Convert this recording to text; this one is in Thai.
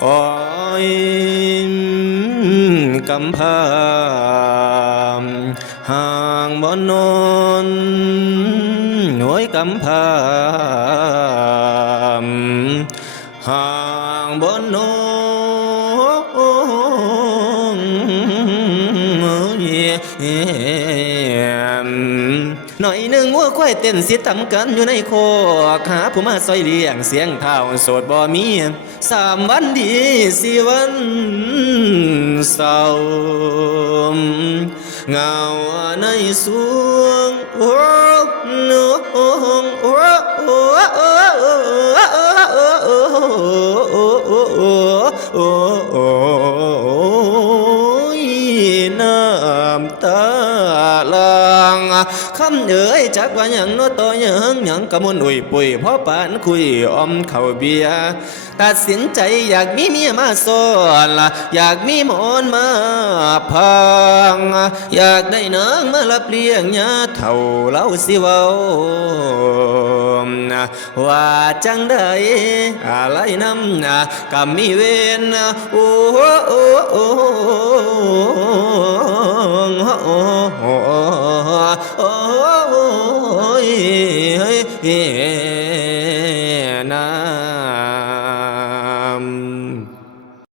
โอ้ยกำพามห่างบ่นอนหน่วยกำพามห่างบ่นอนหน่อยหนึ่งวัวควายเต้นสิทำกันอยู่ในโคกหาผู้มาซอยเลี้ยงเสียงเท้าโสดบ่มี3 วันดี4 วันเศร้าเงาในสวงโอ้โน้โอ้โอ้โอ้โอ้โอ้น้ำตาลังคำเอ๋ยจักว่าหยังโนต่อหยังกะมุนอุ่ยปุยพอปานคุยอมเข้าเบียตัดสินใจอยากมีเมียมาซ้อนอยากมีหมอนมาพังอยากได้นางมารับเลี้ยงยาเท่าเล่าสิเว้าว่าจังได้อะไรนำก็มีเวรโอ้โอ้โอ้โอ้